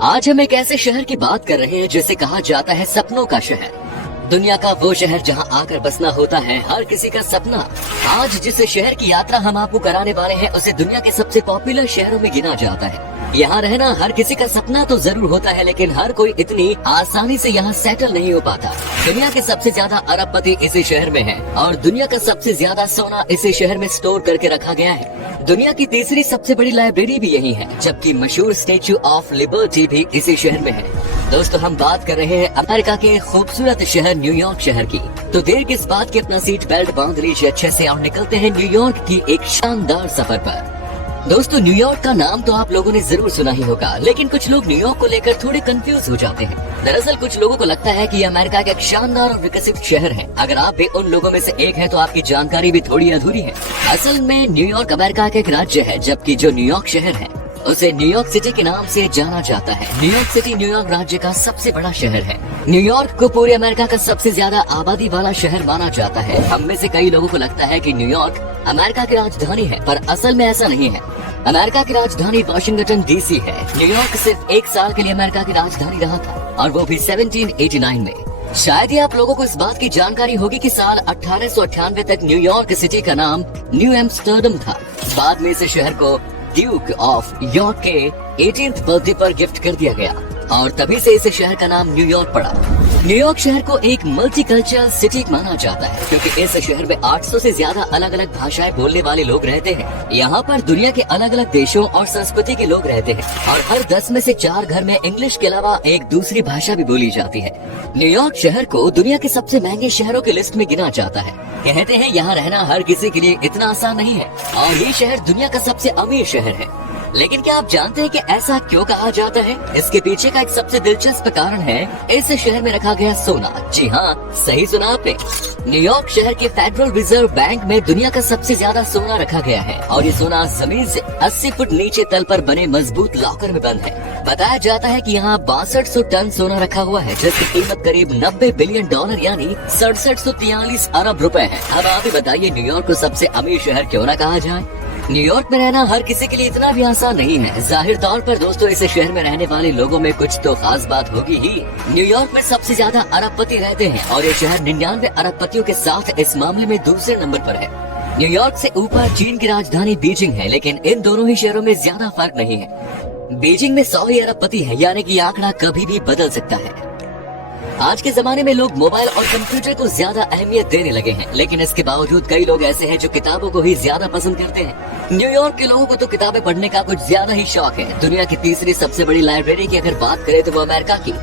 आज हम एक ऐसे शहर की बात कर रहे हैं जिसे कहा जाता है सपनों का शहर। दुनिया का वो शहर जहां आकर बसना होता है हर किसी का सपना। आज जिस शहर की यात्रा हम आपको कराने वाले हैं उसे दुनिया के सबसे पॉपुलर शहरों में गिना जाता है। यहाँ रहना हर किसी का सपना तो जरूर होता है, लेकिन हर कोई इतनी आसानी से यहाँ सेटल नहीं हो पाता। दुनिया के सबसे ज्यादा अरबपति इसी शहर में है और दुनिया का सबसे ज्यादा सोना इसी शहर में स्टोर करके रखा गया है। दुनिया की तीसरी सबसे बड़ी लाइब्रेरी भी यही है, जबकि मशहूर स्टेच्यू ऑफ लिबर्टी भी इसी शहर में है। दोस्तों, हम बात कर रहे हैं अमेरिका के खूबसूरत शहर न्यूयॉर्क शहर की। तो देर किस बात की अपना सीट बेल्ट बांध लीजिए अच्छे से और निकलते हैं न्यूयॉर्क की एक शानदार सफर पर। दोस्तों, न्यूयॉर्क का नाम तो आप लोगों ने जरूर सुना ही होगा, लेकिन कुछ लोग न्यूयॉर्क को लेकर थोड़े कंफ्यूज हो जाते हैं। दरअसल कुछ लोगों को लगता है कि ये अमेरिका का एक शानदार और विकसित शहर है। अगर आप भी उन लोगों में से एक हैं, तो आपकी जानकारी भी थोड़ी अधूरी है। असल में न्यूयॉर्क अमेरिका का एक राज्य है, जबकि जो न्यूयॉर्क शहर है उसे न्यूयॉर्क सिटी के नाम से जाना जाता है। न्यूयॉर्क सिटी न्यूयॉर्क राज्य का सबसे बड़ा शहर है। न्यूयॉर्क को पूरे अमेरिका का सबसे ज्यादा आबादी वाला शहर माना जाता है। हम में से कई लोगों को लगता है कि न्यूयॉर्क अमेरिका की राजधानी है, पर असल में ऐसा नहीं है। अमेरिका की राजधानी वाशिंगटन डीसी है। न्यूयॉर्क सिर्फ एक साल के लिए अमेरिका की राजधानी रहा था, और वो भी 1789 में। शायद ही आप लोगों को इस बात की जानकारी होगी कि साल 1898 तक न्यूयॉर्क सिटी का नाम न्यू एम्स्टर्डम था। बाद में इस शहर को ड्यूक ऑफ यॉर्क के 18th बर्थडे पर गिफ्ट कर दिया गया और तभी से इस शहर का नाम न्यूयॉर्क पड़ा। न्यूयॉर्क शहर को एक मल्टीकल्चरल सिटी माना जाता है, क्योंकि इस शहर में 800 से ज्यादा अलग अलग भाषाएं बोलने वाले लोग रहते हैं। यहाँ पर दुनिया के अलग अलग देशों और संस्कृति के लोग रहते हैं, और हर 10 में से 4 घर में इंग्लिश के अलावा एक दूसरी भाषा भी बोली जाती है। न्यूयॉर्क शहर को दुनिया के सबसे महंगे शहरों की लिस्ट में गिना जाता है। कहते हैं यहाँ रहना हर किसी के लिए इतना आसान नहीं है, और ये शहर दुनिया का सबसे अमीर शहर है। लेकिन क्या आप जानते हैं कि ऐसा क्यों कहा जाता है? इसके पीछे का एक सबसे दिलचस्प कारण है इस शहर में रखा गया सोना। जी हाँ, सही सुना आपने। न्यूयॉर्क शहर के फेडरल रिजर्व बैंक में दुनिया का सबसे ज्यादा सोना रखा गया है, और ये सोना जमीन से 80 फुट नीचे तल पर बने मजबूत लॉकर में बंद है। बताया जाता है कि यहाँ 6200 टन सोना रखा हुआ है, जिसकी कीमत करीब $90 बिलियन यानी 6743 अरब रुपए है। अब आप ही बताइए, न्यूयॉर्क को सबसे अमीर शहर क्यों न कहा जाए? न्यूयॉर्क में रहना हर किसी के लिए इतना भी आसान नहीं है। जाहिर तौर पर दोस्तों, इस शहर में रहने वाले लोगों में कुछ तो खास बात होगी ही। न्यूयॉर्क में सबसे ज्यादा अरबपति रहते हैं, और ये शहर 99 अरबपतियों के साथ इस मामले में दूसरे नंबर पर है। न्यूयॉर्क से ऊपर चीन की राजधानी बीजिंग है, लेकिन इन दोनों ही शहरों में ज्यादा फर्क नहीं है। बीजिंग में 100 ही अरबपति है, यानी कि आंकड़ा कभी भी बदल सकता है। आज के जमाने में लोग मोबाइल और कंप्यूटर को ज्यादा अहमियत देने लगे हैं, लेकिन इसके बावजूद कई लोग ऐसे हैं जो किताबों को ही ज्यादा पसंद करते हैं। न्यूयॉर्क के लोगों को तो किताबें पढ़ने का कुछ ज्यादा ही शौक है। दुनिया की तीसरी सबसे बड़ी लाइब्रेरी की अगर बात करें तो वो अमेरिका की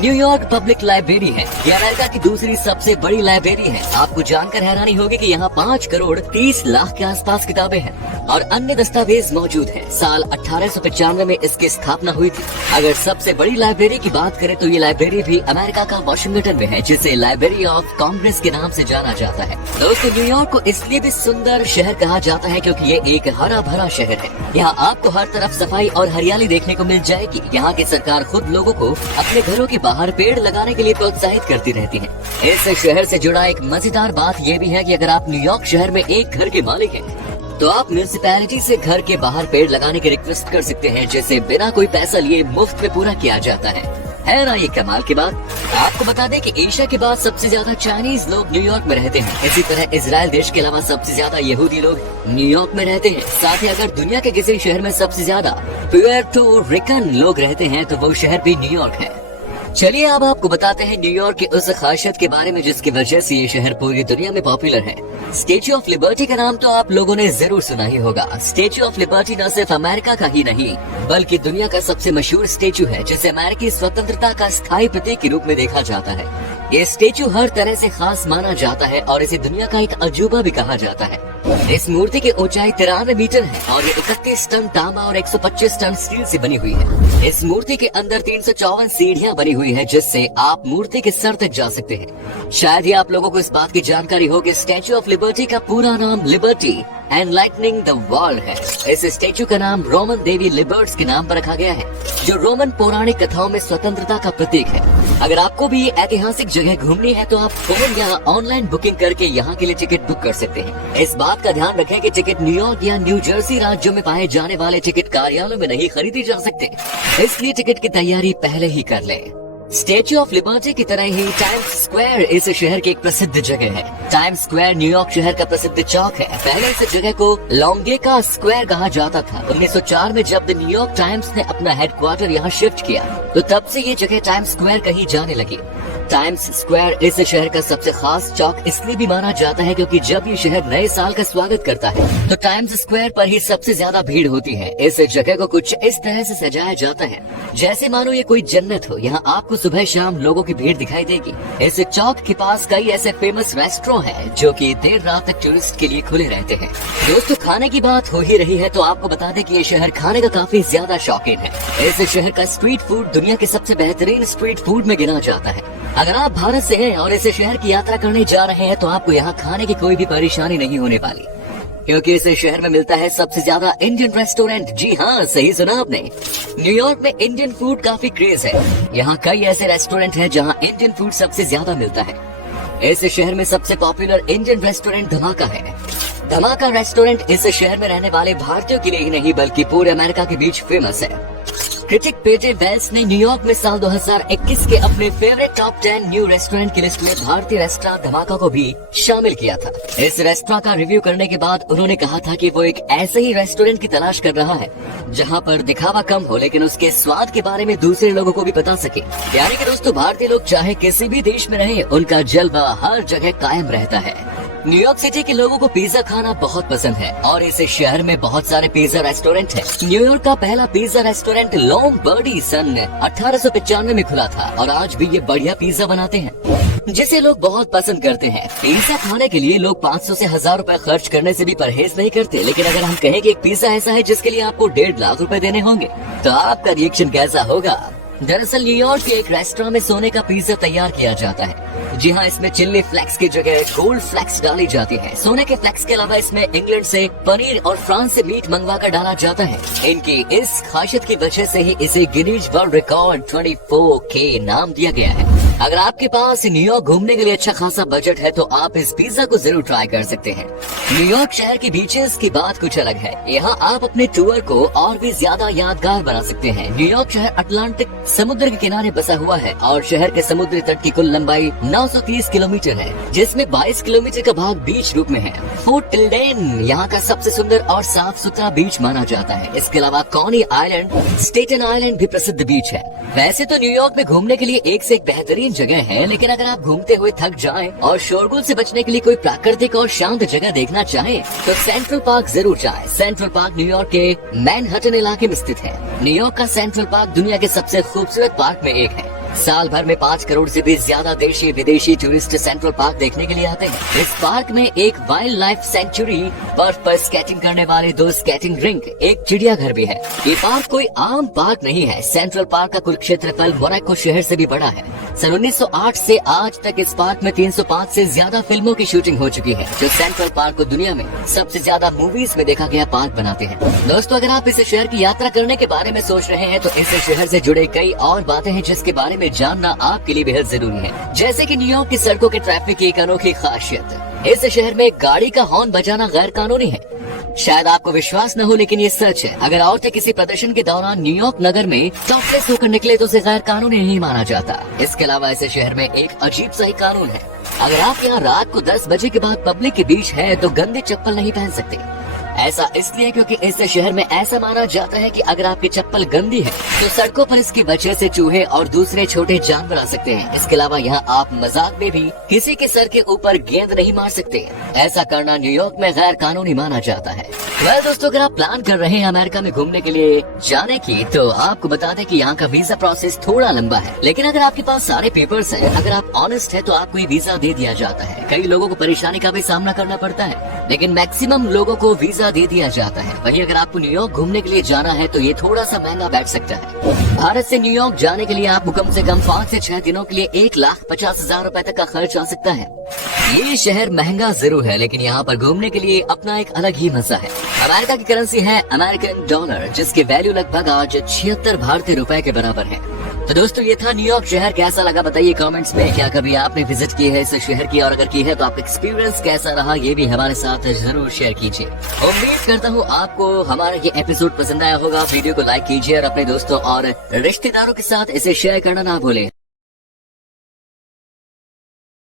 न्यूयॉर्क पब्लिक लाइब्रेरी है। ये अमेरिका की दूसरी सबसे बड़ी लाइब्रेरी है। आपको जानकर हैरानी होगी कि यहाँ 5 करोड़ 30 लाख के आसपास किताबें हैं और अन्य दस्तावेज मौजूद हैं। साल 1895 में इसकी स्थापना हुई थी। अगर सबसे बड़ी लाइब्रेरी की बात करें तो ये लाइब्रेरी भी अमेरिका का वाशिंगटन में है, जिसे लाइब्रेरी ऑफ कांग्रेस के नाम से जाना जाता है। दोस्तों, न्यूयॉर्क को इसलिए भी सुंदर शहर कहा जाता है क्योंकि ये एक हरा भरा शहर है। यहाँ आपको हर तरफ सफाई और हरियाली देखने को मिल जाएगी। यहाँ की सरकार खुद लोगों को अपने घरों के बाहर पेड़ लगाने के लिए प्रोत्साहित करती रहती है। इस शहर से जुड़ा एक मजेदार बात यह भी है कि अगर आप न्यूयॉर्क शहर में एक घर के मालिक हैं, तो आप म्युनिसिपैलिटी से घर के बाहर पेड़ लगाने की रिक्वेस्ट कर सकते हैं, जिसे बिना कोई पैसा लिए मुफ्त में पूरा किया जाता है ना ये कमाल की बात। आपको बता दें कि एशिया के बाद सबसे ज्यादा चाइनीज लोग न्यूयॉर्क में रहते हैं। इसी तरह इजराइल देश के अलावा सबसे ज्यादा यहूदी लोग न्यूयॉर्क में रहते हैं। साथ ही अगर दुनिया के किसी शहर में सबसे ज्यादा प्यूर्टो रिकन लोग रहते हैं, तो वो शहर भी न्यूयॉर्क है। चलिए अब आपको बताते हैं न्यूयॉर्क की उस खासियत के बारे में जिसकी वजह से ये शहर पूरी दुनिया में पॉपुलर है। स्टेच्यू ऑफ लिबर्टी का नाम तो आप लोगों ने जरूर सुना ही होगा। स्टेच्यू ऑफ लिबर्टी न सिर्फ अमेरिका का ही नहीं, बल्कि दुनिया का सबसे मशहूर स्टेच्यू है, जिसे अमेरिकी स्वतंत्रता का स्थायी प्रतीक के रूप में देखा जाता है। ये स्टेच्यू हर तरह से खास माना जाता है और इसे दुनिया का एक अजूबा भी कहा जाता है। इस मूर्ति की ऊंचाई 93 मीटर है और ये 31 टन तांबा और 125 टन स्टील से बनी हुई है। इस मूर्ति के अंदर 354 सीढ़ियां बनी हुई है, जिससे आप मूर्ति के सर तक जा सकते हैं। शायद ही आप लोगों को इस बात की जानकारी हो कि स्टैच्यू ऑफ लिबर्टी का पूरा नाम लिबर्टी एनलाइटनिंग द वर्ल्ड है। इस स्टैच्यू का नाम रोमन देवी लिबर्ट्स के नाम पर रखा गया है, जो रोमन पौराणिक कथाओं में स्वतंत्रता का प्रतीक है। अगर आपको भी ये ऐतिहासिक जगह घूमनी है तो आप फोन या ऑनलाइन बुकिंग करके यहाँ के लिए टिकट बुक कर सकते हैं। इस बात का ध्यान रखें कि टिकट न्यूयॉर्क या न्यू जर्सी राज्यों में पाए जाने वाले टिकट कार्यालयों में नहीं खरीदी जा सकते, इसलिए टिकट की तैयारी पहले ही कर लें। स्टैच्यू ऑफ लिबर्टी की तरह ही टाइम्स स्क्वायर इस शहर की एक प्रसिद्ध जगह है। टाइम्स स्क्वायर न्यूयॉर्क शहर का प्रसिद्ध चौक है। पहले इस जगह को लॉन्गेका स्क्वायर कहा जाता था। 1904 में जब द न्यूयॉर्क टाइम्स ने अपना हेडक्वार्टर यहाँ शिफ्ट किया तो तब से ये जगह टाइम्स स्क्वायर कही जाने लगी। टाइम्स स्क्वायर इस शहर का सबसे खास चौक इसलिए भी माना जाता है क्योंकि जब ये शहर नए साल का स्वागत करता है तो टाइम्स स्क्वायर पर ही सबसे ज्यादा भीड़ होती है। इस जगह को कुछ इस तरह से सजाया जाता है जैसे मानो ये कोई जन्नत हो। यहाँ आपको सुबह शाम लोगों की भीड़ दिखाई देगी। इस चौक के पास कई ऐसे फेमस रेस्टोरेंट हैं जो कि देर रात तक टूरिस्ट के लिए खुले रहते हैं। दोस्तों, खाने की बात हो ही रही है तो आपको बता दें कि ये शहर खाने का काफी ज्यादा शौकीन है। इस शहर का स्ट्रीट फूड दुनिया के सबसे बेहतरीन स्ट्रीट फूड में गिना जाता है। अगर आप भारत से हैं और इस शहर की यात्रा करने जा रहे हैं तो आपको यहाँ खाने की कोई भी परेशानी नहीं होने वाली, क्योंकि इस शहर में मिलता है सबसे ज्यादा इंडियन रेस्टोरेंट। जी हाँ, सही सुना आपने। न्यूयॉर्क में इंडियन फूड काफी क्रेज है। यहाँ कई ऐसे रेस्टोरेंट हैं जहाँ इंडियन फूड सबसे ज्यादा मिलता है। इस शहर में सबसे पॉपुलर इंडियन रेस्टोरेंट धमाका है। धमाका रेस्टोरेंट इस शहर में रहने वाले भारतीयों के लिए ही नहीं बल्कि पूरे अमेरिका के बीच फेमस है। क्रिटिक पीजे वेल्स ने न्यूयॉर्क में साल 2021 के अपने फेवरेट टॉप 10 न्यू रेस्टोरेंट की लिस्ट में भारतीय रेस्टोरेंट धमाका को भी शामिल किया था। इस रेस्टोरेंट का रिव्यू करने के बाद उन्होंने कहा था कि वो एक ऐसे ही रेस्टोरेंट की तलाश कर रहा है जहां पर दिखावा कम हो लेकिन उसके स्वाद के बारे में दूसरे लोगों को भी बता सके। यानी कि दोस्तों, भारतीय लोग चाहे किसी भी देश में रहे, उनका जलवा हर जगह कायम रहता है। न्यूयॉर्क सिटी के लोगों को पिज्जा खाना बहुत पसंद है और इस शहर में बहुत सारे पिज्जा रेस्टोरेंट हैं। न्यूयॉर्क का पहला पिज्जा रेस्टोरेंट लोमबर्डी सन 1895 में खुला था और आज भी ये बढ़िया पिज्जा बनाते हैं जिसे लोग बहुत पसंद करते हैं। पिज्जा खाने के लिए लोग 500 से 1000 रुपए खर्च करने से भी परहेज नहीं करते, लेकिन अगर हम कहें कि एक पिज्जा ऐसा है जिसके लिए आपको 1.5 लाख रुपए देने होंगे तो आपका रिएक्शन कैसा होगा? दरअसल न्यूयॉर्क के एक रेस्टोरेंट में सोने का पिज्जा तैयार किया जाता है। जी हाँ, इसमें चिल्ली फ्लेक्स की जगह गोल्ड फ्लेक्स डाली जाती है। सोने के फ्लेक्स के अलावा इसमें इंग्लैंड से पनीर और फ्रांस से मीट मंगवा कर डाला जाता है। इनकी इस खासियत की वजह से ही इसे गिनीज वर्ल्ड रिकॉर्ड 24K नाम दिया गया है। अगर आपके पास न्यूयॉर्क घूमने के लिए अच्छा खासा बजट है तो आप इस पिज्जा को जरूर ट्राई कर सकते हैं। न्यूयॉर्क शहर की बीचेस की बात कुछ अलग है। यहाँ आप अपने टूर को और भी ज्यादा यादगार बना सकते हैं। न्यूयॉर्क शहर अटलांटिक समुद्र के किनारे बसा हुआ है और शहर के समुद्री तट की कुल लंबाई 930 किलोमीटर है, जिसमें 22 किलोमीटर का भाग बीच रूप में है। फोर्ट टिल्डेन यहाँ का सबसे सुंदर और साफ सुथरा बीच माना जाता है। इसके अलावा कॉनी आइलैंड, स्टेटन आइलैंड भी प्रसिद्ध बीच है। वैसे तो न्यूयॉर्क में घूमने के लिए एक से एक बेहतरीन जगह है, लेकिन अगर आप घूमते हुए थक जाएं और शोरगुल से बचने के लिए कोई प्राकृतिक और शांत जगह देखना चाहें तो सेंट्रल पार्क जरूर जाएं। सेंट्रल पार्क न्यूयॉर्क के मैनहट्टन इलाके में स्थित है। न्यूयॉर्क का सेंट्रल पार्क दुनिया के सबसे खूबसूरत पार्क में एक है। साल भर में 5 करोड़ से भी ज्यादा देशी विदेशी टूरिस्ट सेंट्रल पार्क देखने के लिए आते हैं। इस पार्क में एक वाइल्ड लाइफ सेंचुरी, बर्फ पर स्केटिंग करने वाले 2 स्केटिंग रिंक, एक चिड़ियाघर भी है। ये पार्क कोई आम पार्क नहीं है। सेंट्रल पार्क का कुल क्षेत्रफल मोनाको शहर से भी बड़ा है। सन 1908 से आज तक इस पार्क में 305 से ज्यादा फिल्मों की शूटिंग हो चुकी है, जो सेंट्रल पार्क को दुनिया में सबसे ज्यादा मूवीज में देखा गया पार्क बनाते हैं। दोस्तों, अगर आप इस शहर की यात्रा करने के बारे में सोच रहे हैं तो इस शहर से जुड़े कई और बातें हैं जिसके बारे में जानना आपके लिए बेहद जरूरी है। जैसे कि न्यूयॉर्क की सड़कों के ट्रैफिक की एक अनोखी खासियत, इस शहर में गाड़ी का हॉर्न बजाना गैर कानूनी है। शायद आपको विश्वास न हो, लेकिन ये सच है। अगर औरतें किसी प्रदर्शन के दौरान न्यूयॉर्क नगर में टॉपलेस होकर निकले तो उसे गैर कानूनी नहीं माना जाता। इसके अलावा इस शहर में एक अजीब सा ही कानून है। अगर आप यहाँ रात को 10 बजे के बाद पब्लिक के बीच है तो गंदे चप्पल नहीं पहन सकते। ऐसा इसलिए क्योंकि इस शहर में ऐसा माना जाता है कि अगर आपकी चप्पल गंदी है तो सड़कों पर इसकी वजह से चूहे और दूसरे छोटे जानवर आ सकते हैं। इसके अलावा यहाँ आप मजाक में भी किसी के सर के ऊपर गेंद नहीं मार सकते। ऐसा करना न्यूयॉर्क में गैर कानूनी माना जाता है। दोस्तों, अगर आप प्लान कर रहे हैं अमेरिका में घूमने के लिए जाने की तो आपको बता दें कि यहाँ का वीजा प्रोसेस थोड़ा लंबा है, लेकिन अगर आपके पास सारे पेपर्स हैं, अगर आप ऑनेस्ट है तो आपको ये वीजा दे दिया जाता है। कई लोगों को परेशानी का भी सामना करना पड़ता है, लेकिन मैक्सिमम लोगों को वीजा दे दिया जाता है। वहीं अगर आपको न्यूयॉर्क घूमने के लिए जाना है तो ये थोड़ा सा महंगा बैठ सकता है। भारत से न्यूयॉर्क जाने के लिए आपको कम से कम 5 से 6 दिनों के लिए 1,50,000 रुपए तक का खर्च आ सकता है। ये शहर महंगा जरूर है, लेकिन यहाँ पर घूमने के लिए अपना एक अलग ही मजा है। अमेरिका की करेंसी है अमेरिकन डॉलर, जिसकी वैल्यू लगभग आज 76 भारतीय रुपए के बराबर है। तो दोस्तों ये था न्यूयॉर्क शहर, कैसा लगा बताइए कमेंट्स में। क्या कभी आपने विजिट की है इस शहर की, और अगर की है तो आपका एक्सपीरियंस कैसा रहा ये भी हमारे साथ जरूर शेयर कीजिए। उम्मीद करता हूँ आपको हमारा ये एपिसोड पसंद आया होगा। वीडियो को लाइक कीजिए और अपने दोस्तों और रिश्तेदारों के साथ इसे शेयर करना ना भूलें।